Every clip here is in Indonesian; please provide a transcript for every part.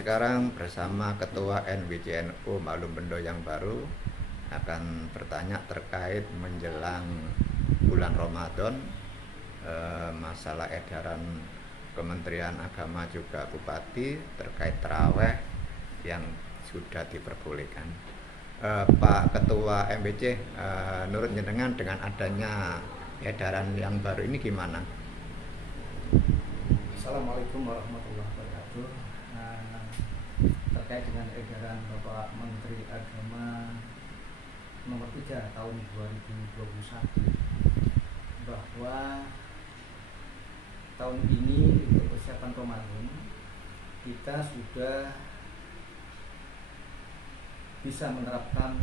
sekarang bersama Ketua NBCNU Malung Bendo yang baru akan bertanya terkait menjelang bulan Ramadan, masalah edaran Kementerian Agama juga Bupati terkait taraweh yang sudah diperbolehkan. Pak Ketua MBC, menurut jenengan dengan adanya edaran yang baru ini gimana? Assalamualaikum warahmatullahi wabarakatuh. Terkait dengan edaran Bapak Menteri Agama nomor 3 tahun 2021 bahwa tahun ini untuk persiapan Ramadan kita sudah bisa menerapkan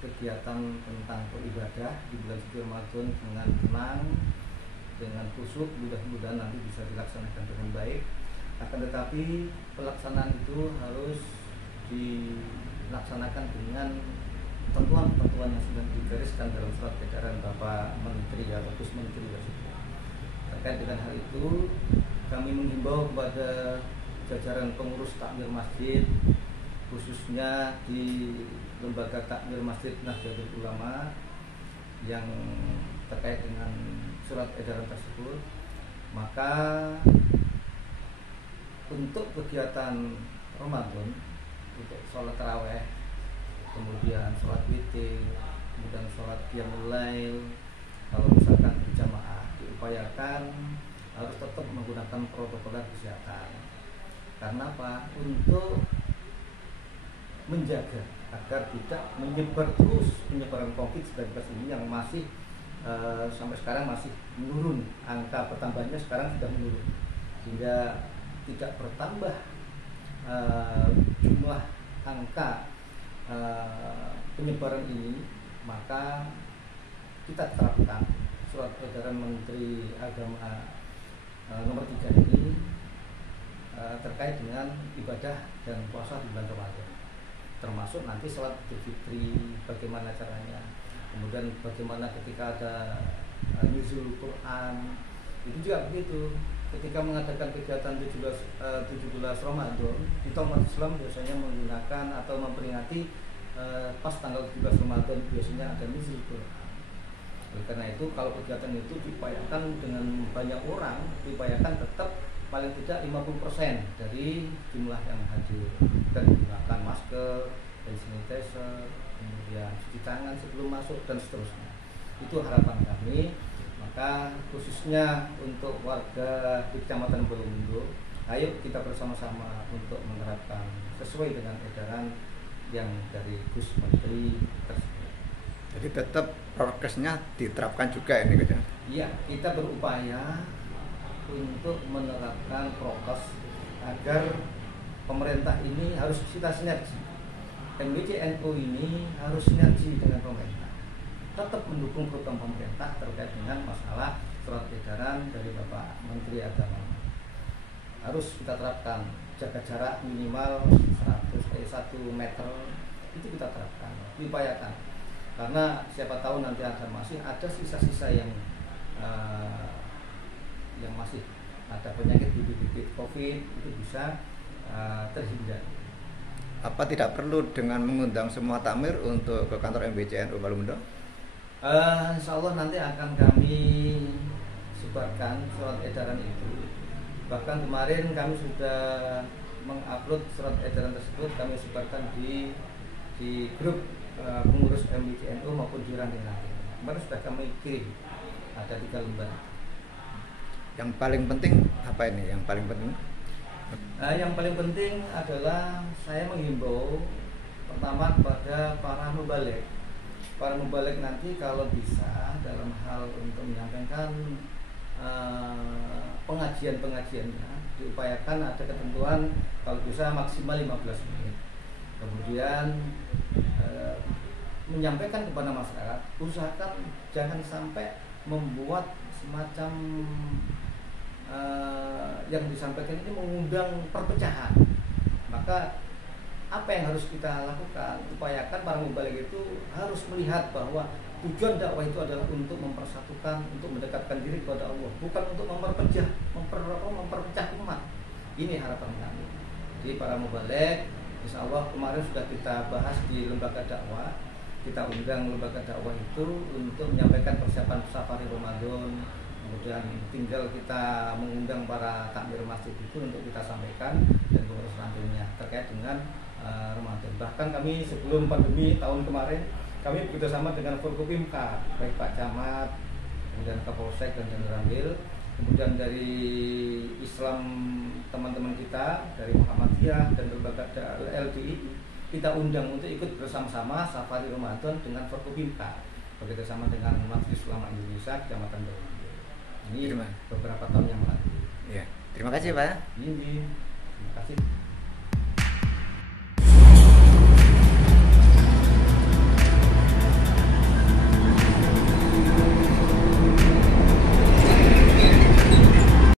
kegiatan tentang beribadah di bulan suci Ramadan dengan tenang, dengan khusyuk, mudah-mudahan nanti bisa dilaksanakan dengan baik. Akan tetapi pelaksanaan itu harus dilaksanakan dengan ketentuan-ketentuan yang sudah digariskan dalam surat edaran Bapak Menteri atau Gus Menteri tersebut. Terkait dengan hal itu, kami menghimbau kepada jajaran pengurus takmir masjid, khususnya di lembaga takmir masjid Nahdlatul Ulama yang terkait dengan surat edaran tersebut, maka untuk kegiatan Ramadan, untuk sholat taraweh, kemudian sholat witir, kemudian sholat qiyamul lail, kalau misalkan berjamaah, diupayakan harus tetap menggunakan protokol kesehatan. Karena apa? Untuk menjaga agar tidak menyebar terus penyebaran COVID-19 ini yang masih sampai sekarang masih menurun, angka pertambahannya sekarang sudah menurun, sehingga tidak bertambah jumlah angka penyebaran ini. Maka kita terapkan surat edaran Menteri Agama nomor 3 ini terkait dengan ibadah dan puasa di bulan Ramadan, termasuk nanti sholat Idul Fitri, bagaimana caranya, kemudian bagaimana ketika ada nuzul Quran, itu juga begitu. Ketika mengadakan kegiatan 17 Ramadan di umat Islam biasanya menggunakan atau memperingati pas tanggal 17 Ramadan biasanya ada nuzul Quran. Oleh karena itu, kalau kegiatan itu diupayakan dengan banyak orang, diupayakan tetap paling tidak 50% dari jumlah yang hadir, dan menggunakan masker, hand sanitizer, kemudian cuci tangan sebelum masuk dan seterusnya. Itu harapan kami. Maka khususnya untuk warga di Kecamatan Bolomundo, ayo kita bersama-sama untuk menerapkan sesuai dengan edaran yang dari Gus Menteri tersebut. Jadi tetap prokesnya diterapkan juga ini, Gus? Iya, kita berupaya untuk menerapkan prokes agar pemerintah ini harus kita sinergi. NBCNU ini harus sinergi dengan pemerintah, tetap mendukung program pemerintah terkait dengan masalah surat edaran dari Bapak Menteri Agama. Harus kita terapkan jaga jarak minimal 1 meter, itu kita terapkan, diupayakan. Karena siapa tahu nanti masih ada sisa-sisa yang masih ada penyakit bibit-bibit COVID, itu bisa terhindar. Apa tidak perlu dengan mengundang semua takmir untuk ke kantor MBCNU Malung Bendo? Insya Allah nanti akan kami sebarkan surat edaran itu. Bahkan kemarin kami sudah mengupload surat edaran tersebut, kami sebarkan di grup pengurus MBCNU maupun di ranting. Kemarin sudah kami kirim, ada 3 lembar. Yang paling penting apa ini? Yang paling penting? Yang paling penting adalah saya menghimbau pertama kepada para mubalik. Para mubalik nanti kalau bisa dalam hal untuk menyampaikan pengajian-pengajiannya, diupayakan ada ketentuan kalau bisa maksimal 15 menit. Kemudian menyampaikan kepada masyarakat, usahakan jangan sampai membuat semacam yang disampaikan ini mengundang perpecahan. Maka apa yang harus kita lakukan? Upayakan para mubalik itu harus melihat bahwa tujuan dakwah itu adalah untuk mempersatukan, untuk mendekatkan diri kepada Allah, bukan untuk memperpecah umat. Ini harapan kami. Jadi para mubalek, insya Allah kemarin sudah kita bahas di lembaga dakwah. Kita undang lembaga dakwah itu untuk menyampaikan persiapan safari Ramadan. Kemudian tinggal kita mengundang para takmir masjid itu untuk kita sampaikan dan pengurus nantinya terkait dengan Ramadan. Bahkan kami sebelum pandemi tahun kemarin kami bekerjasama dengan Forkopimka, baik Pak Camat, kemudian Kapolsek dan Danramil, kemudian dari Islam teman-teman kita dari Muhammadiyah dan lembaga LDI kita undang untuk ikut bersama-sama safari Ramadan dengan Forkopimka bekerjasama dengan Majelis Ulama Indonesia Kecamatan Danramil. Ini beberapa tahun yang lalu. Ya, terima kasih Pak. Ini, terima kasih.